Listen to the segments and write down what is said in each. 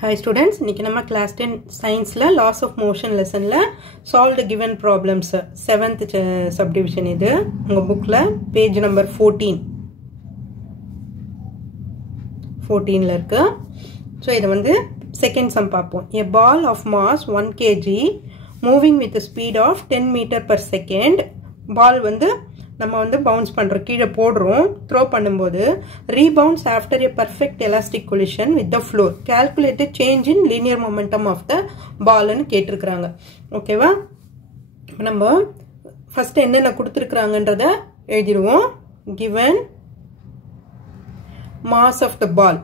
Hi students, இன்னைக்கு நம்ம class 10 scienceல laws of motion lessonல solve the given problems 7th subdivision இது உங்க bookல page number 14ல இருக்கு. So இது வந்து second sum பார்ப்போம். A ball of mass 1 kg moving with the speed of 10 meter per second. ball வந்து நம்ம வந்து bounce பண்றோம், கீழே போடுறோம், throw பண்ணும்போது rebounds after a perfect elastic collision with the floor. Calculate the change in linear momentum of the ball ன்னு கேட்டிருக்காங்க. ஓகேவா? நம்ம ஃபர்ஸ்ட் என்னென்ன கொடுத்திருக்காங்கன்றத எழுதிடுவோம். given mass of the ball.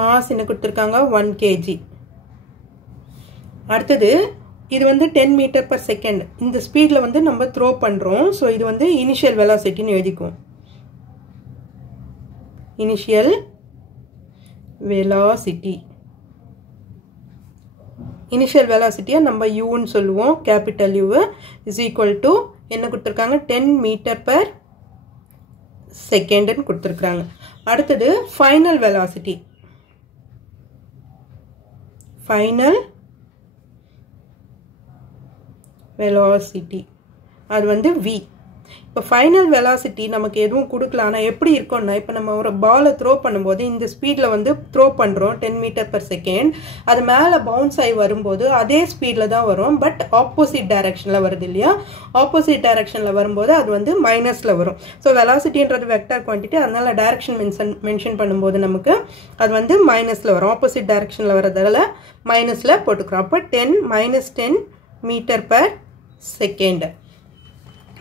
mass என்ன கொடுத்திருக்காங்க 1 kg. அடுத்தது இது வந்து 10 meter per second. இந்த ஸ்பீட்ல வந்து நம்ம த்ரோ பண்றோம். சோ இது வந்து இனிஷியல் வெலாசிட்டின்னு எழுதிக்குவோம். Initial velocity. இனிஷியல் வெலாசிட்டியை நம்ம u ன்னு சொல்லுவோம். Capital U is equal to என்ன கொடுத்திருக்காங்க 10 meter per second ன்னு கொடுத்திருக்காங்க. அடுத்தது ஃபைனல் வெலாசிட்டி. ஃபைனல் velocity அது வந்து v. இப்போ ஃபைனல் வெலாசிட்டி நமக்கு எதுவும் கொடுக்கல. ஆனா எப்படி இருக்கும்னா இப்போ நம்ம ஒரு பாலை த்ரோ பண்ணும்போது இந்த ஸ்பீட்ல வந்து த்ரோ பண்றோம் 10 மீட்டர் per செகண்ட். அது மேல பவுன்ஸ் ஆகி வரும்போது அதே ஸ்பீட்ல தான் வரும். பட் ஆப்போசிட் டைரக்ஷன்ல வருது இல்லையா? ஆப்போசிட் டைரக்ஷன்ல வரும்போது அது வந்து மைனஸ்ல வரும். ஸோ வெலாசிட்டின்றது வெக்டர் குவான்டிட்டி, அதனால டைரக்ஷன் மென்ஷன் பண்ணும்போது நமக்கு அது வந்து மைனஸ்ல வரும். ஆப்போசிட் டைரக்ஷன்ல வரதால மைனஸ்ல போட்டுக்கிறோம். அப்போ 10 மீட்டர் per செகண்ட்.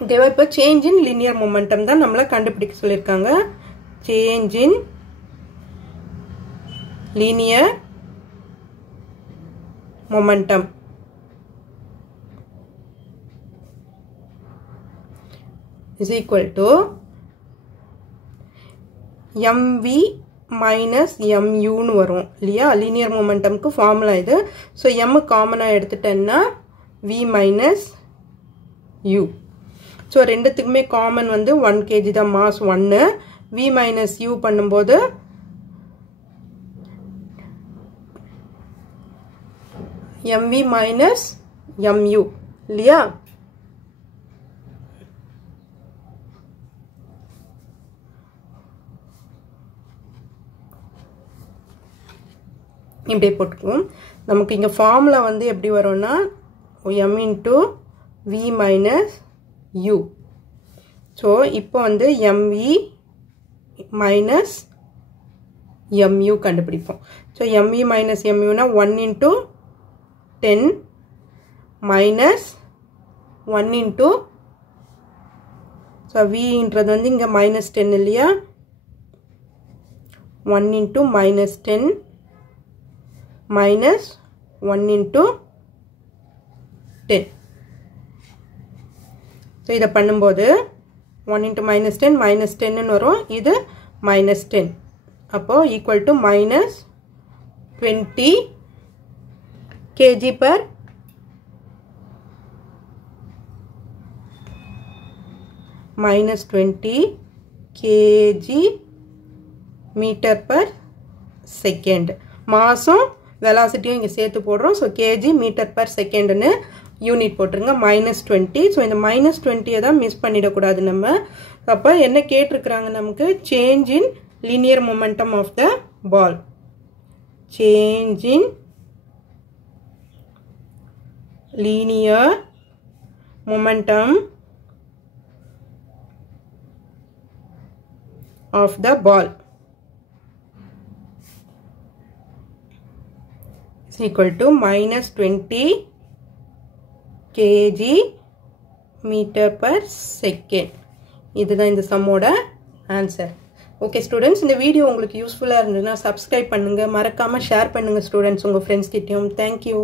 ஓகேவா? இப்போ சேஞ்ச் இன் லீனியர் மொமெண்டம் தான் நம்மள கண்டுபிடிக்க சொல்லியிருக்காங்க. Change in linear momentum is equal to mv minus mu ன்னு வரும் இல்லையா? லீனியர் மொமெண்டம்க்கு ஃபார்முலா இது. ஸோ m காமனா எடுத்துட்டேன்னா v minus u. ஸோ ரெண்டுத்துக்குமே காமன் வந்து 1 kg தான், மாஸ் 1. v minus u பண்ணும்போது mv minus mu இல்லையா? இப்படி போட்டுக்குவோம். நமக்கு இங்க ஃபார்முலா வந்து எப்படி வரும்னா m into v minus u. So இப்போ வந்து mv minus mu கண்டுபிடிப்போம். ஸோ mv minus mu னா 1 into 10 minus 1 into ஸோ vன்றது வந்து இங்க minus 10 இல்லையா? 1 into minus 10 minus 1 into 10. So இதை பண்ணும்போது 1 into minus 10 minus 10 வரும். இது minus 10. அப்போ equal to minus 20 kg per minus 20 kg meter per second. மாசும் வெலாசிட்டியும் இங்கே சேர்த்து போடுறோம். ஸோ கேஜி மீட்டர் பர் செகண்ட்னு யூனிட் போட்டுருங்க. -20. ஸோ இந்த -20 தான் மிஸ் பண்ணிடக்கூடாது நம்ம. அப்போ என்ன கேட்டிருக்கிறாங்க நமக்கு? Change in linear momentum of the ball. Change in linear momentum of the ball equal to -20 kg meter per second. இதுதான் இந்த சம்மோட ஆன்சர். ஓகே ஸ்டூடெண்ட்ஸ், இந்த வீடியோ உங்களுக்கு யூஸ்ஃபுல்லாக இருந்ததுன்னா சப்ஸ்கிரைப் பண்ணுங்க, மறக்காம ஷேர் பண்ணுங்க ஸ்டூடெண்ட்ஸ் உங்க ஃப்ரெண்ட்ஸ் கிட்டயும். தேங்க்யூ.